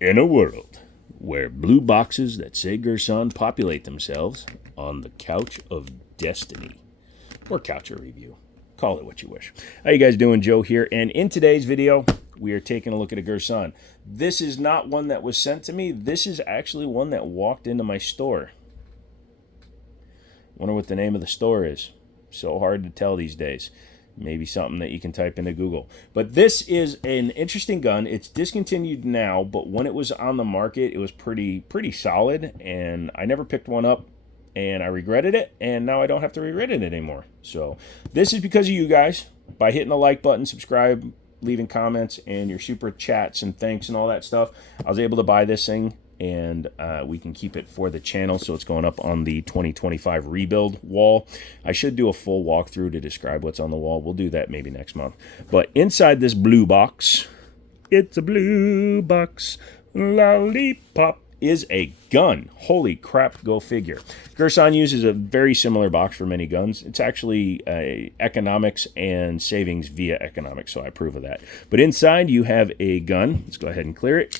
In a world where blue boxes that say Girsan populate themselves on the couch of destiny, or couch of review, call it what you wish. How you guys doing? Joe here, and in today's video, we are taking a look at a Girsan. This is not one that was sent to me. This is actually one that walked into my store. Wonder what the name of the store is. So hard to tell these days. Maybe something that you can type into Google. But this is an interesting gun. It's discontinued now, but when it was on the market, it was pretty solid, and I never picked one up, and I regretted it, and now I don't have to regret it anymore. So this is because of you guys. By hitting the like button, subscribe, leaving comments, and your super chats and thanks and all that stuff, I was able to buy this thing, and we can keep it for the channel, so it's going up on the 2025 rebuild wall. I should do a full walkthrough to describe what's on the wall. We'll do that maybe next month. But inside this blue box, it's a blue box, lollipop, is a gun. Holy crap, go figure. Girsan uses a very similar box for many guns. It's actually economics and savings via economics, so I approve of that. But inside you have a gun. Let's go ahead and clear it.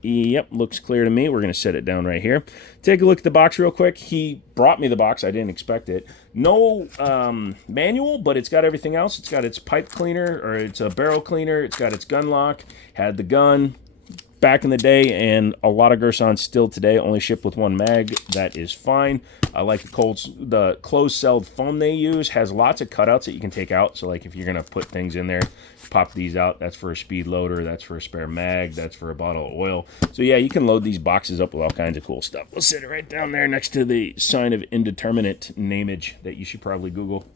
Yep, looks clear to me. We're going to set it down right here. Take a look at the box real quick. He brought me the box. I didn't expect it. No manual, but it's got everything else. It's got its pipe cleaner, or it's a barrel cleaner. It's got its gun lock. Had the gun back in the day, and a lot of Girsans still today only ship with one mag. That is fine. I like the closed-celled foam they use. Has lots of cutouts that you can take out. So like if you're going to put things in there, pop these out. That's for a speed loader. That's for a spare mag. That's for a bottle of oil. So yeah, you can load these boxes up with all kinds of cool stuff. We'll sit it right down there next to the sign of indeterminate nameage that you should probably Google.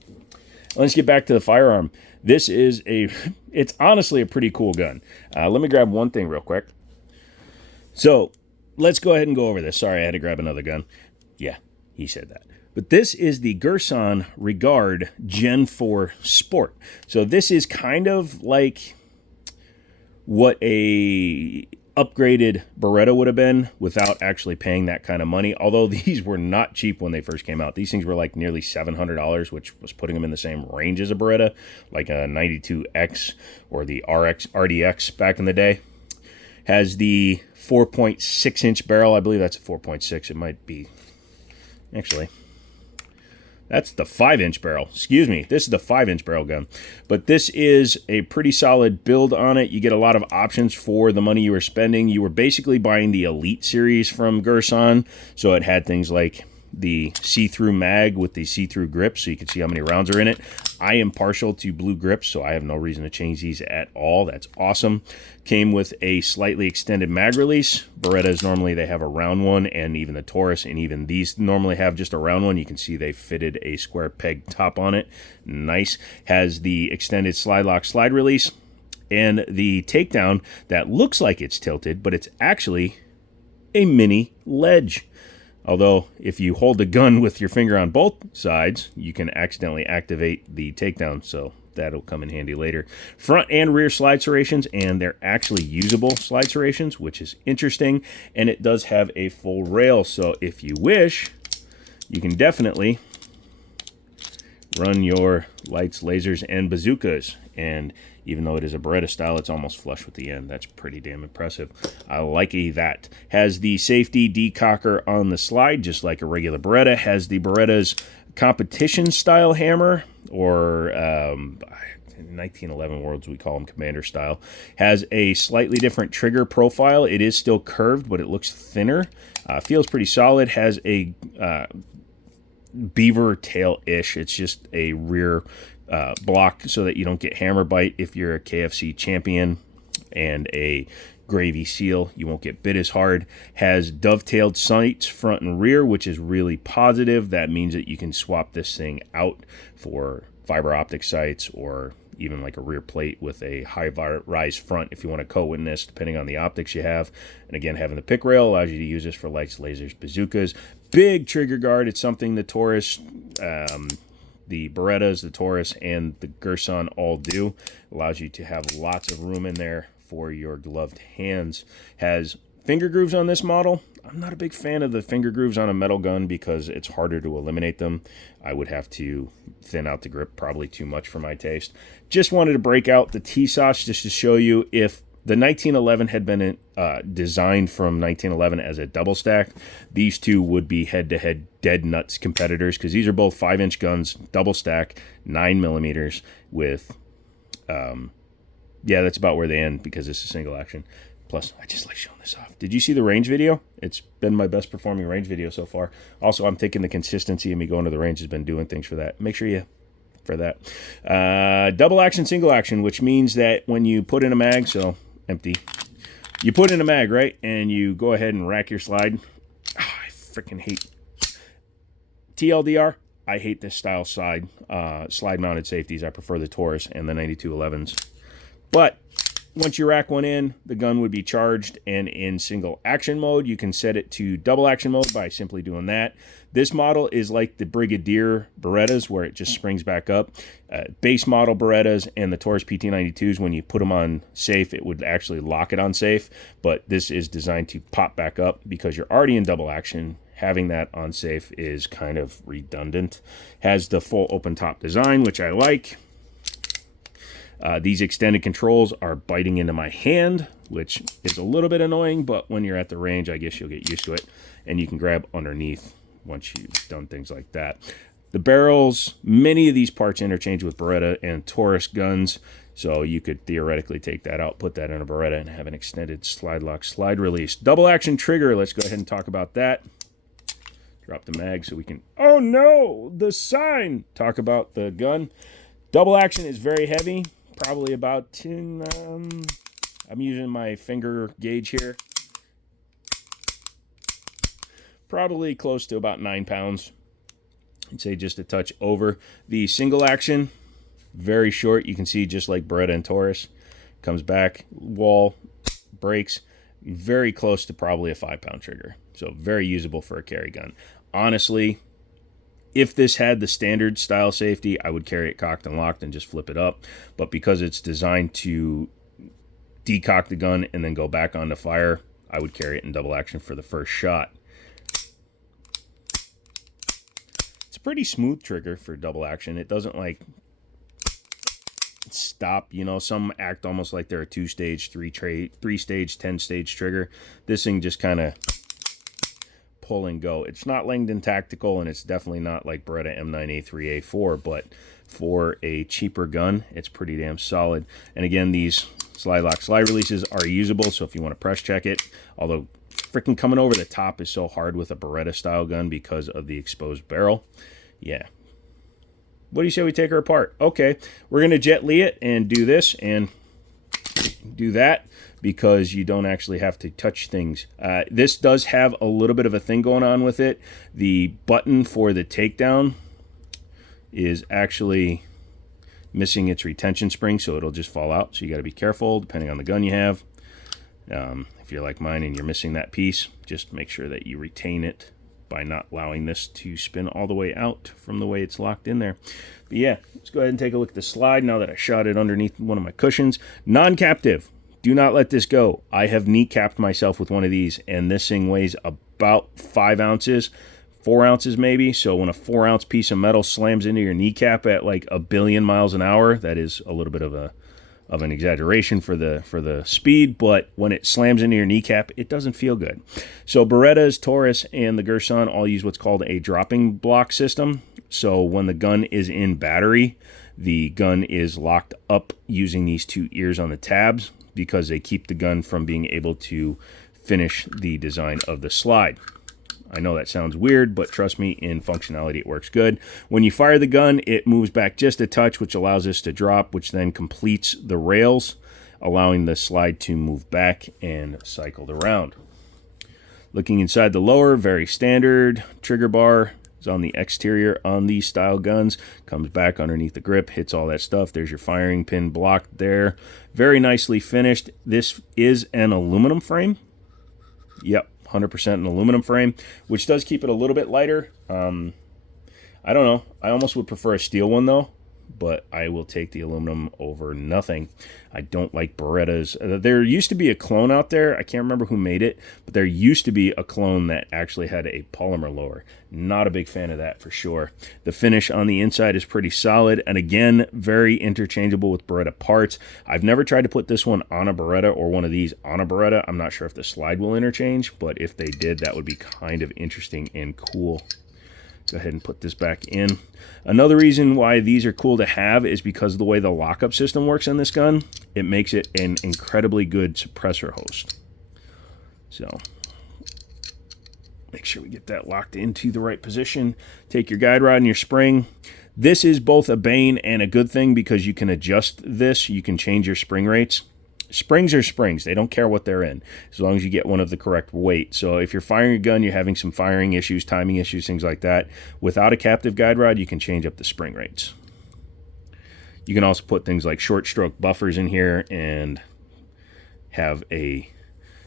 Let's get back to the firearm. This is it's honestly a pretty cool gun. Let me grab one thing real quick. So let's go ahead and go over this. Sorry, I had to grab another gun. Yeah, he said that. But this is the Girsan Regard Gen4 Sport. So this is kind of like what a upgraded Beretta would have been without actually paying that kind of money. Although these were not cheap when they first came out. These things were like nearly $700, which was putting them in the same range as a Beretta, like a 92X or the RDX back in the day. Has the 4.6-inch barrel. I believe that's a 4.6. It might be. Actually, that's the 5-inch barrel. Excuse me. This is the 5-inch barrel gun. But this is a pretty solid build on it. You get a lot of options for the money you were spending. You were basically buying the Elite series from Girsan. So it had things like the see-through mag with the see-through grips, so you can see how many rounds are in it. I am partial to blue grips, so I have no reason to change these at all. That's awesome. Came with a slightly extended mag release. Berettas, normally they have a round one, and even the Taurus, and even these normally have just a round one. You can see they fitted a square peg top on it. Nice. Has the extended slide lock slide release, and the takedown that looks like it's tilted, but it's actually a mini ledge. Although, if you hold the gun with your finger on both sides, you can accidentally activate the takedown, so that'll come in handy later. Front and rear slide serrations, and they're actually usable slide serrations, which is interesting. And it does have a full rail, so if you wish, you can definitely run your lights, lasers, and bazookas. And even though it is a Beretta style, it's almost flush with the end. That's pretty damn impressive. I like that. Has the safety decocker on the slide, just like a regular Beretta. Has the Beretta's competition style hammer, or in 1911 worlds we call them commander style. Has a slightly different trigger profile. It is still curved, but it looks thinner. Feels pretty solid. Has a beaver tail-ish. It's just a rear block so that you don't get hammer bite. If you're a KFC champion and a gravy seal, you won't get bit as hard. Has dovetailed sights front and rear, which is really positive. That means that you can swap this thing out for fiber optic sights, or even like a rear plate with a high rise front if you want to co-witness, depending on the optics you have. And again, having the pick rail allows you to use this for lights, lasers, bazookas. Big trigger guard. It's something the Taurus, the Berettas, the Taurus, and the Girsan all do. Allows you to have lots of room in there for your gloved hands. Has finger grooves on this model. I'm not a big fan of the finger grooves on a metal gun because it's harder to eliminate them. I would have to thin out the grip probably too much for my taste. Just wanted to break out the T-Sauce just to show you if the 1911 had been designed from 1911 as a double stack. These two would be head-to-head dead nuts competitors because these are both 5-inch guns, double stack, 9mm with, yeah, that's about where they end because it's a single action. Plus, I just like showing this off. Did you see the range video? It's been my best performing range video so far. Also, I'm thinking the consistency of me going to the range has been doing things for that. Make sure you for that. Double action, single action, which means that when you put in a mag, so empty, you put in a mag, right? And you go ahead and rack your slide. Oh, I freaking hate TLDR. I hate this style slide mounted safeties. I prefer the Taurus and the 9211s. But once you rack one in, the gun would be charged, and in single action mode, you can set it to double action mode by simply doing that. This model is like the Brigadier Berettas, where it just springs back up. Base model Berettas and the Taurus PT92s, when you put them on safe, it would actually lock it on safe, but this is designed to pop back up because you're already in double action. Having that on safe is kind of redundant. Has the full open top design, which I like. These extended controls are biting into my hand, which is a little bit annoying, but when you're at the range, I guess you'll get used to it, and you can grab underneath once you've done things like that. The barrels, many of these parts interchange with Beretta and Taurus guns, so you could theoretically take that out, put that in a Beretta, and have an extended slide lock, slide release. Double action trigger, let's go ahead and talk about that. Drop the mag so we can, oh no, the sign! Talk about the gun. Double action is very heavy. Probably about 10, I'm using my finger gauge here. Probably close to about 9 pounds. I'd say just a touch over. The single action, very short. You can see just like Beretta and Taurus. Comes back, wall, breaks. Very close to probably a 5-pound trigger. So very usable for a carry gun. Honestly, if this had the standard style safety, I would carry it cocked and locked and just flip it up. But because it's designed to decock the gun and then go back onto fire, I would carry it in double action for the first shot. It's a pretty smooth trigger for double action. It doesn't like stop, you know, some act almost like they're a 2-stage, 3-stage, 10-stage trigger. This thing just kind of pull and go. It's not Langdon Tactical, and it's definitely not like Beretta M9A3A4, but for a cheaper gun, it's pretty damn solid. And again, these slide lock, slide releases are usable, so if you want to press check it, although freaking coming over the top is so hard with a Beretta style gun because of the exposed barrel. Yeah. What do you say we take her apart? Okay, we're going to Jet Li it and do this and do that, because you don't actually have to touch things. This does have a little bit of a thing going on with it. The button for the takedown is actually missing its retention spring, so it'll just fall out. So you got to be careful depending on the gun you have. If you're like mine and you're missing that piece, just make sure that you retain it by not allowing this to spin all the way out from the way it's locked in there. But yeah, let's go ahead and take a look at the slide now that I shot it underneath one of my cushions. Non-captive. Do not let this go. I have kneecapped myself with one of these, and this thing weighs about 5 ounces, 4 ounces maybe. So when a 4-ounce piece of metal slams into your kneecap at like 1 billion miles an hour, that is a little bit of an exaggeration for the speed, but when it slams into your kneecap, it doesn't feel good. So Berettas, Taurus, and the Girsan all use what's called a dropping block system. So when the gun is in battery, the gun is locked up using these 2 ears on the tabs, because they keep the gun from being able to finish the design of the slide. I know that sounds weird, but trust me, in functionality it works good. When you fire the gun, it moves back just a touch, which allows this to drop, which then completes the rails, allowing the slide to move back and cycled around. Looking inside the lower, very standard. Trigger bar is on the exterior on these style guns. Comes back underneath the grip, hits all that stuff. There's your firing pin blocked there. Very nicely finished. This is an aluminum frame. Yep, 100% an aluminum frame, which does keep it a little bit lighter. I don't know. I almost would prefer a steel one, though, but I will take the aluminum over nothing. I don't like Berettas. There used to be a clone out there. I can't remember who made it, but there used to be a clone that actually had a polymer lower. Not a big fan of that for sure. The finish on the inside is pretty solid, and again, very interchangeable with Beretta parts. I've never tried to put this one on a Beretta or one of these on a Beretta. I'm not sure if the slide will interchange, but if they did, that would be kind of interesting and cool. Go ahead and put this back in. Another reason why these are cool to have is because of the way the lockup system works on this gun. It makes it an incredibly good suppressor host. So make sure we get that locked into the right position. Take your guide rod and your spring. This is both a bane and a good thing because you can adjust this. You can change your spring rates. Springs are springs. They don't care what they're in, as long as you get one of the correct weight. So if you're firing a gun, you're having some firing issues, timing issues, things like that, without a captive guide rod, you can change up the spring rates. You can also put things like short stroke buffers in here and have a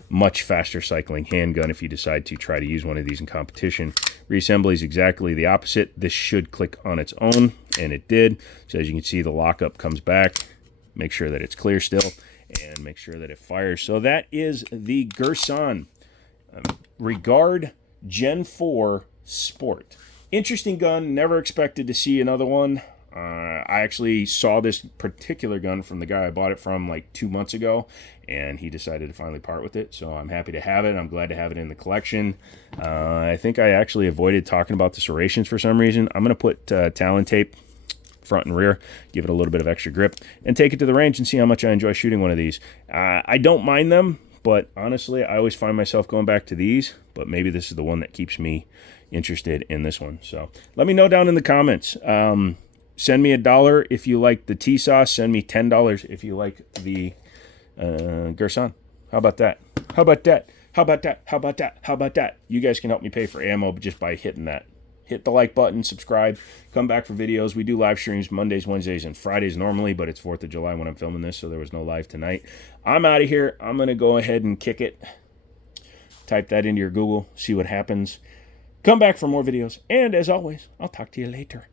much faster cycling handgun if you decide to try to use one of these in competition. Reassembly is exactly the opposite. This should click on its own, and it did. So as you can see, the lockup comes back. Make sure that it's clear still, and make sure that it fires. So that is the Girsan Regard Gen4 Sport. Interesting gun. Never expected to see another one. I actually saw this particular gun from the guy I bought it from like 2 months ago, and he decided to finally part with it. So I'm happy to have it. I'm glad to have it in the collection. I think I actually avoided talking about the serrations for some reason. I'm going to put Talon tape front and rear, give it a little bit of extra grip, and take it to the range and see how much I enjoy shooting one of these. I don't mind them, but honestly, I always find myself going back to these, but maybe this is the one that keeps me interested in this one. So let me know down in the comments. Send me $1 if you like the T-Sauce. Send me $10 if you like the Girsan. How about that? How about that? How about that? How about that? How about that? You guys can help me pay for ammo just by hitting that. Hit the like button, subscribe, come back for videos. We do live streams Mondays, Wednesdays, and Fridays normally, but it's 4th of July when I'm filming this, so there was no live tonight. I'm out of here. I'm going to go ahead and kick it. Type that into your Google, see what happens. Come back for more videos, and as always, I'll talk to you later.